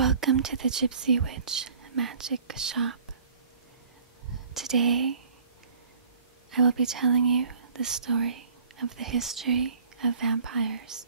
Welcome to the Gypsy Witch Magic Shop. Today, I will be telling you the story of the history of vampires.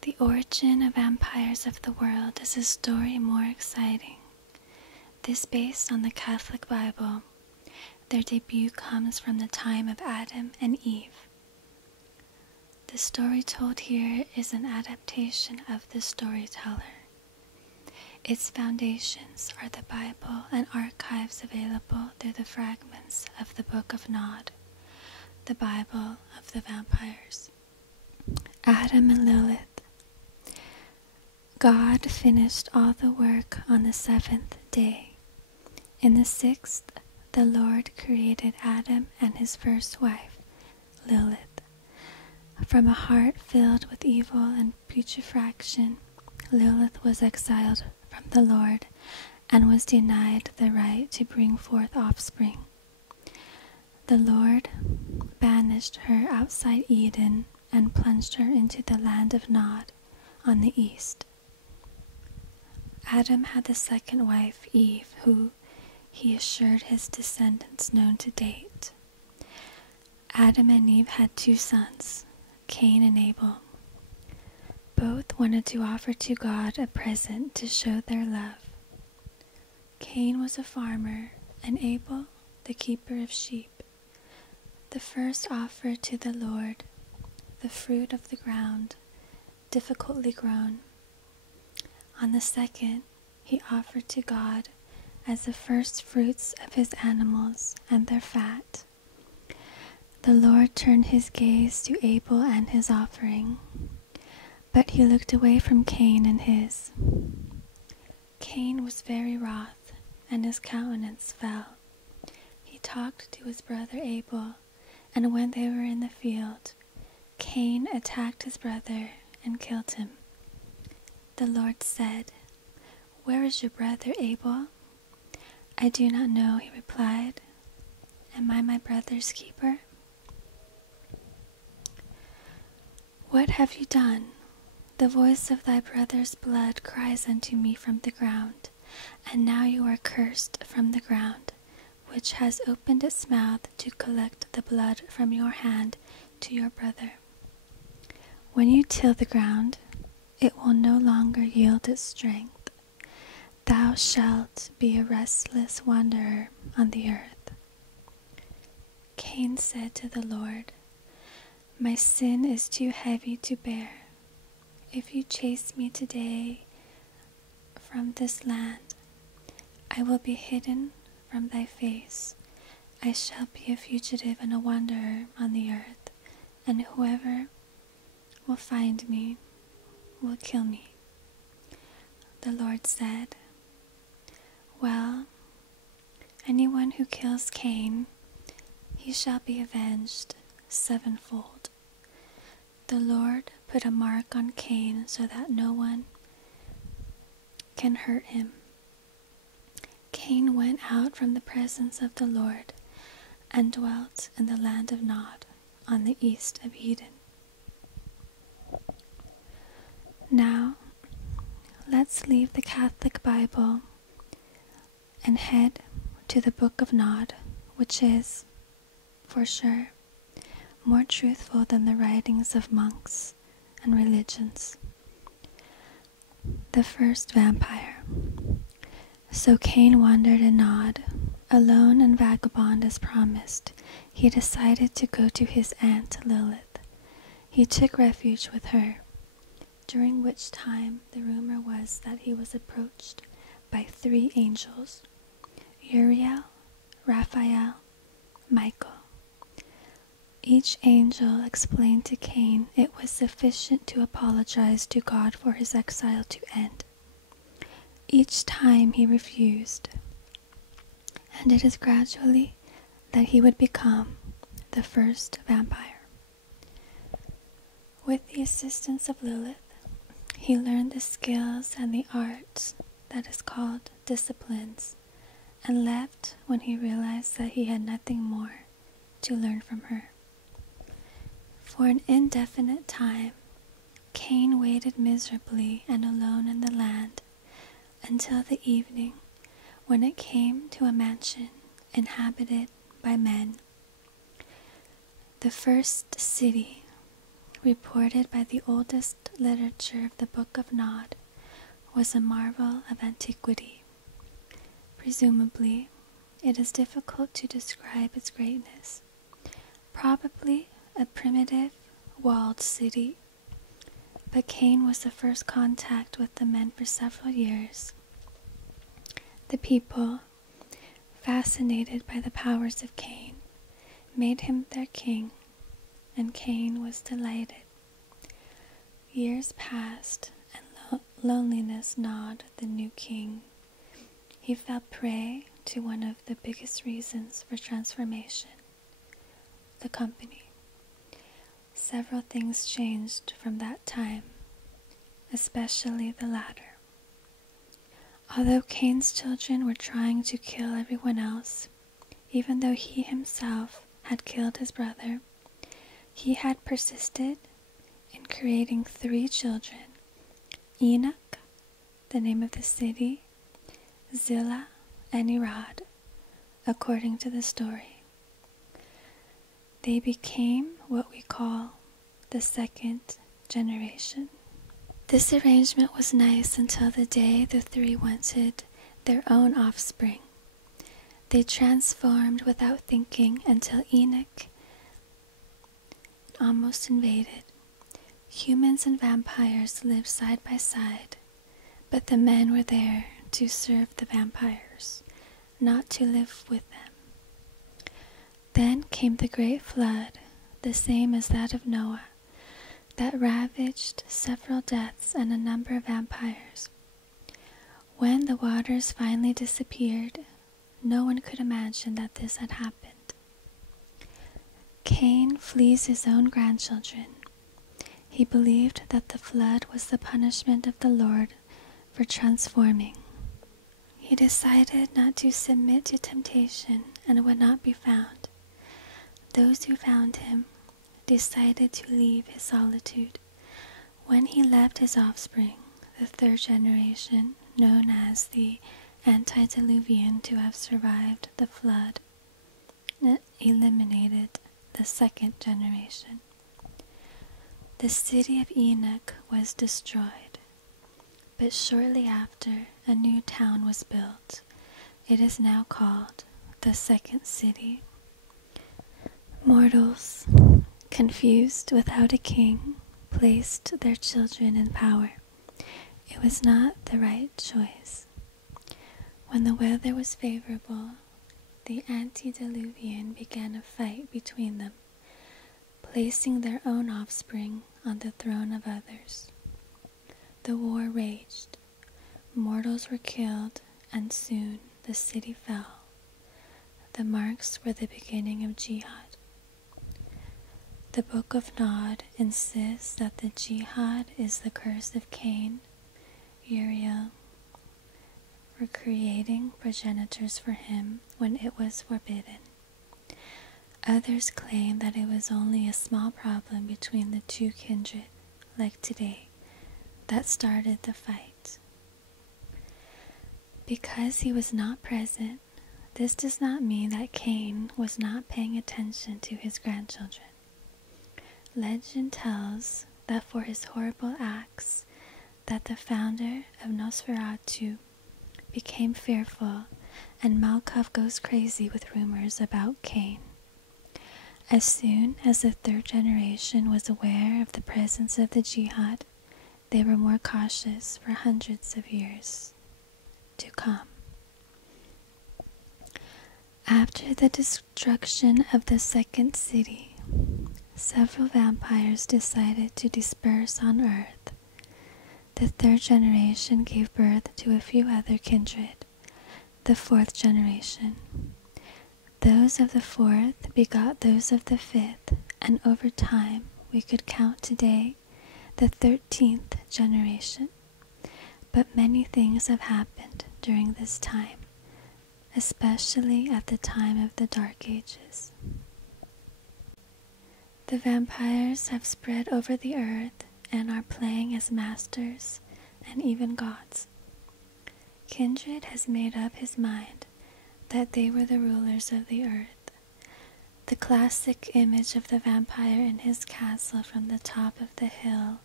The origin of vampires of the world is a story more exciting. This based on the Catholic Bible. Their debut comes from the time of Adam and Eve. The story told here is an adaptation of the storyteller. Its foundations are the Bible and archives available through the fragments of the Book of Nod, the Bible of the vampires. Adam and Lilith. God finished all the work on the seventh day. In the sixth, the Lord created Adam and his first wife, Lilith. From a heart filled with evil and putrefaction, Lilith was exiled from the Lord and was denied the right to bring forth offspring. The Lord banished her outside Eden and plunged her into the land of Nod on the east. Adam had the second wife, Eve, who he assured his descendants known to date. Adam and Eve had two sons, Cain and Abel. Both wanted to offer to God a present to show their love. Cain was a farmer, and Abel the keeper of sheep. The first offered to the Lord the fruit of the ground, difficultly grown. On the second, he offered to God as the first fruits of his animals and their fat. The Lord turned his gaze to Abel and his offering, but he looked away from Cain and his. Cain was very wroth, and his countenance fell. He talked to his brother Abel, and when they were in the field, Cain attacked his brother and killed him. The Lord said, "Where is your brother Abel?" "I do not know," he replied. "Am I my brother's keeper?" "What have you done? The voice of thy brother's blood cries unto me from the ground, and now you are cursed from the ground, which has opened its mouth to collect the blood from your hand to your brother. When you till the ground, it will no longer yield its strength. Thou shalt be a restless wanderer on the earth." Cain said to the Lord, "My sin is too heavy to bear. If you chase me today from this land, I will be hidden from thy face. I shall be a fugitive and a wanderer on the earth, and whoever will find me will kill me." The Lord said, "Well, anyone who kills Cain, he shall be avenged sevenfold." The Lord put a mark on Cain so that no one can hurt him. Cain went out from the presence of the Lord and dwelt in the land of Nod on the east of Eden. Now, let's leave the Catholic Bible and head to the Book of Nod, which is, for sure, more truthful than the writings of monks and religions. The first vampire. So Cain wandered in Nod, alone and vagabond as promised. He decided to go to his aunt Lilith. He took refuge with her, during which time the rumor was that he was approached by 3 angels, Uriel, Raphael, Michael. Each angel explained to Cain it was sufficient to apologize to God for his exile to end. Each time he refused, and it is gradually that he would become the first vampire. With the assistance of Lilith, he learned the skills and the arts that is called disciplines, and left when he realized that he had nothing more to learn from her. For an indefinite time, Cain waited miserably and alone in the land until the evening, when it came to a mansion inhabited by men. The first city, reported by the oldest literature of the Book of Nod, was a marvel of antiquity. Presumably, it is difficult to describe its greatness. Probably a primitive, walled city, but Cain was the first contact with the men for several years. The people, fascinated by the powers of Cain, made him their king, and Cain was delighted. Years passed, and loneliness gnawed the new king. He fell prey to one of the biggest reasons for transformation: the company. Several things changed from that time, especially the latter. Although Cain's children were trying to kill everyone else, even though he himself had killed his brother, he had persisted in creating 3 children: Enoch, the name of the city, Zillah, and Irad, according to the story. They became what we call the second generation. This arrangement was nice until the day the 3 wanted their own offspring. They transformed without thinking until Enoch almost invaded. Humans and vampires lived side by side, but the men were there to serve the vampires, not to live with them. Then came the great flood, the same as that of Noah, that ravaged several deaths and a number of vampires. When the waters finally disappeared, no one could imagine that this had happened. Cain flees his own grandchildren. He believed that the flood was the punishment of the Lord for transforming. He decided not to submit to temptation and would not be found. Those who found him decided to leave his solitude. When he left his offspring, the 3rd generation, known as the antediluvian to have survived the flood, eliminated the 2nd generation. The city of Enoch was destroyed, but shortly after, a new town was built. It is now called the 2nd city. Mortals, confused without a king, placed their children in power. It was not the right choice. When the weather was favorable, the antediluvian began a fight between them, placing their own offspring on the throne of others. The war raged. Mortals were killed, and soon the city fell. The marks were the beginning of jihad. The Book of Nod insists that the jihad is the curse of Cain, Uriel, for creating progenitors for him when it was forbidden. Others claim that it was only a small problem between the 2 kindred, like today, that started the fight. Because he was not present, this does not mean that Cain was not paying attention to his grandchildren. Legend tells that for his horrible acts, that the founder of Nosferatu became fearful, and Malkov goes crazy with rumors about Cain. As soon as the 3rd generation was aware of the presence of the jihad, they were more cautious for hundreds of years to come. After the destruction of the 2nd city, several vampires decided to disperse on Earth. The 3rd generation gave birth to a few other kindred, the 4th generation. Those of the 4th begot those of the 5th, and over time we could count today the 13th generation. But many things have happened during this time, especially at the time of the Dark Ages. The vampires have spread over the earth and are playing as masters and even gods. kindred has made up his mind that they were the rulers of the earth. The classic image of the vampire in his castle from the top of the hill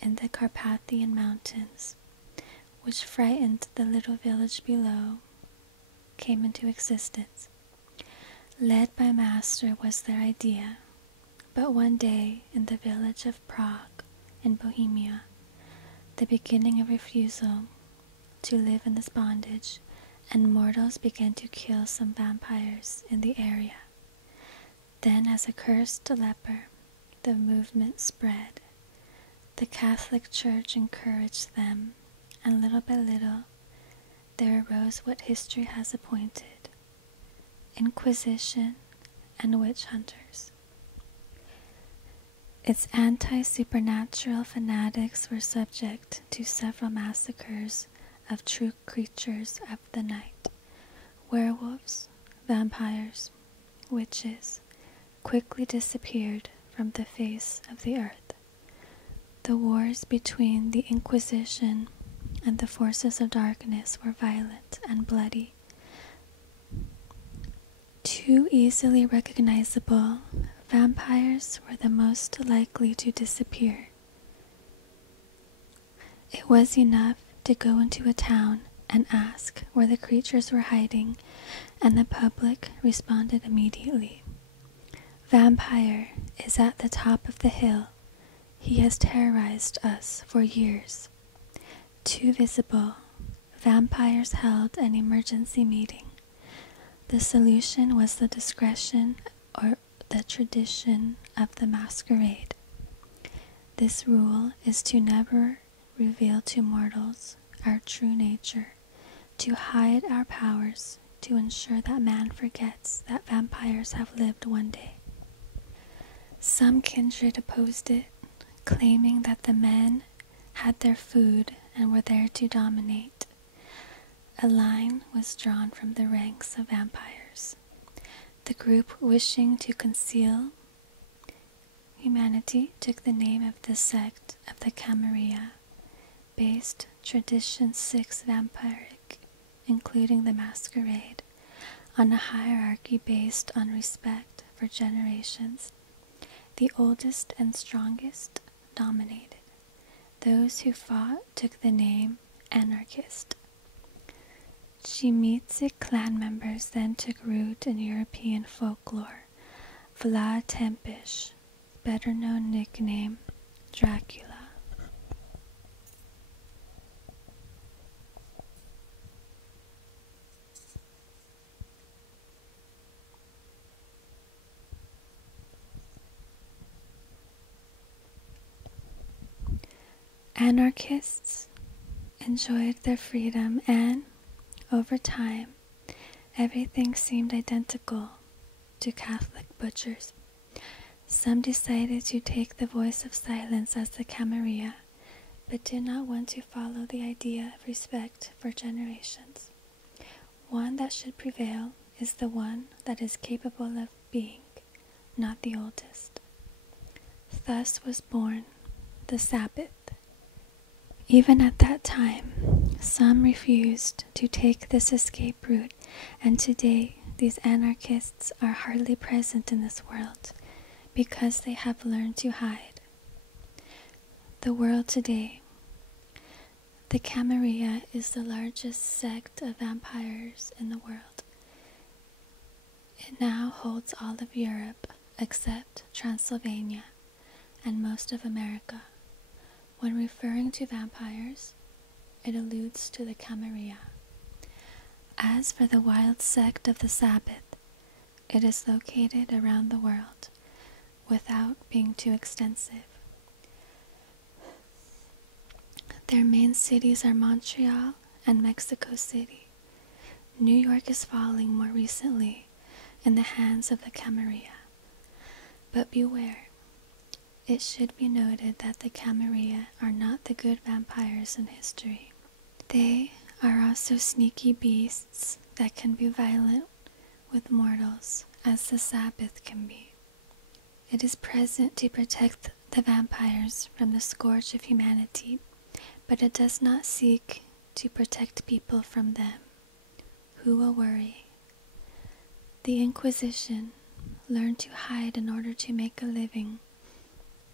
in the Carpathian Mountains, which frightened the little village below, came into existence. Led by Master was their idea, but one day in the village of Prague in Bohemia, the beginning of refusal to live in this bondage, and mortals began to kill some vampires in the area. Then, as a cursed leper, the movement spread. The Catholic Church encouraged them, and little by little, there arose what history has appointed: Inquisition and witch hunters. Its anti-supernatural fanatics were subject to several massacres of true creatures of the night. Werewolves, vampires, witches quickly disappeared from the face of the earth. The wars between the Inquisition and the forces of darkness were violent and bloody. Too easily recognizable, vampires were the most likely to disappear. It was enough to go into a town and ask where the creatures were hiding, and the public responded immediately. Vampire is at the top of the hill. He has terrorized us for years. Too visible, vampires held an emergency meeting. The solution was the discretion or the tradition of the masquerade. This rule is to never reveal to mortals our true nature, to hide our powers, to ensure that man forgets that vampires have lived one day. Some kindred opposed it, claiming that the men had their food and were there to dominate. A line was drawn from the ranks of vampires. The group wishing to conceal humanity took the name of the sect of the Camarilla, based tradition 6 vampiric, including the masquerade, on a hierarchy based on respect for generations. The oldest and strongest dominated. Those who fought took the name anarchist. Gypsy clan members then took root in European folklore. Vlad Tepes, better known nickname Dracula. Anarchists enjoyed their freedom, and, over time, everything seemed identical to Catholic butchers. Some decided to take the voice of silence as the Camarilla, but did not want to follow the idea of respect for generations. One that should prevail is the one that is capable of being, not the oldest. Thus was born the Sabbath. Even at that time, some refused to take this escape route, and today these anarchists are hardly present in this world because they have learned to hide. The world today. The Camarilla is the largest sect of vampires in the world. It now holds all of Europe except Transylvania and most of America. When referring to vampires, it alludes to the Camarilla. As for the wild sect of the Sabbath, it is located around the world, without being too extensive. Their main cities are Montreal and Mexico City. New York is falling more recently in the hands of the Camarilla. But beware. It should be noted that the Camarilla are not the good vampires in history. They are also sneaky beasts that can be violent with mortals, as the Sabbath can be. It is present to protect the vampires from the scourge of humanity, but it does not seek to protect people from them. Who will worry? The Inquisition learned to hide in order to make a living,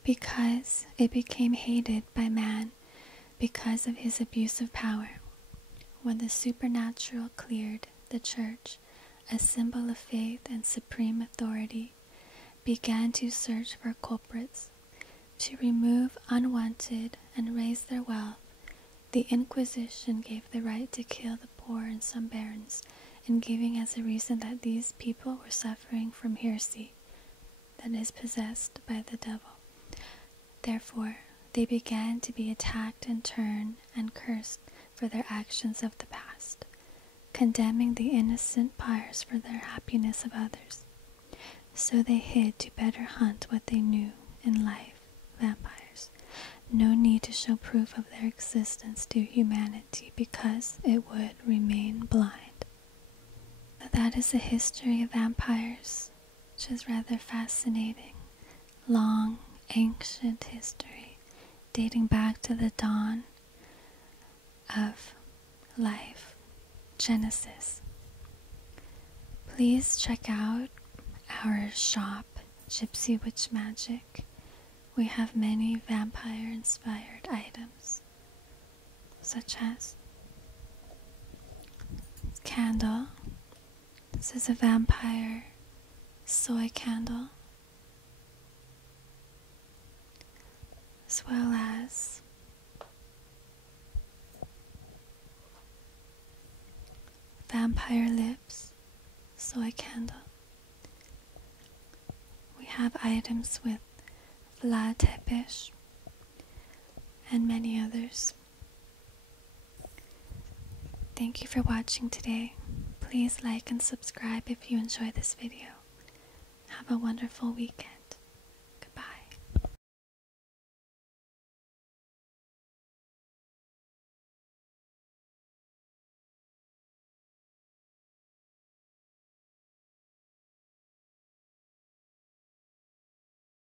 because it became hated by man because of his abuse of power. When the supernatural cleared the church, a symbol of faith and supreme authority, began to search for culprits. To remove unwanted and raise their wealth, the Inquisition gave the right to kill the poor and some barons, and giving as a reason that these people were suffering from heresy, that is, possessed by the devil. Therefore, they began to be attacked in turn and cursed for their actions of the past, condemning the innocent pyres for their happiness of others. So they hid to better hunt what they knew in life, vampires. No need to show proof of their existence to humanity, because it would remain blind. That is the history of vampires, which is rather fascinating. Long, ancient history, dating back to the dawn of life, Genesis. Please check out our shop, Gypsy Witch Magic. We have many vampire-inspired items, such as candle. This is a vampire soy candle, as well as vampire lips soy candle. We have items with Vlad Tepish and many others. Thank you for watching today. Please like and subscribe if you enjoy this video. Have a wonderful weekend.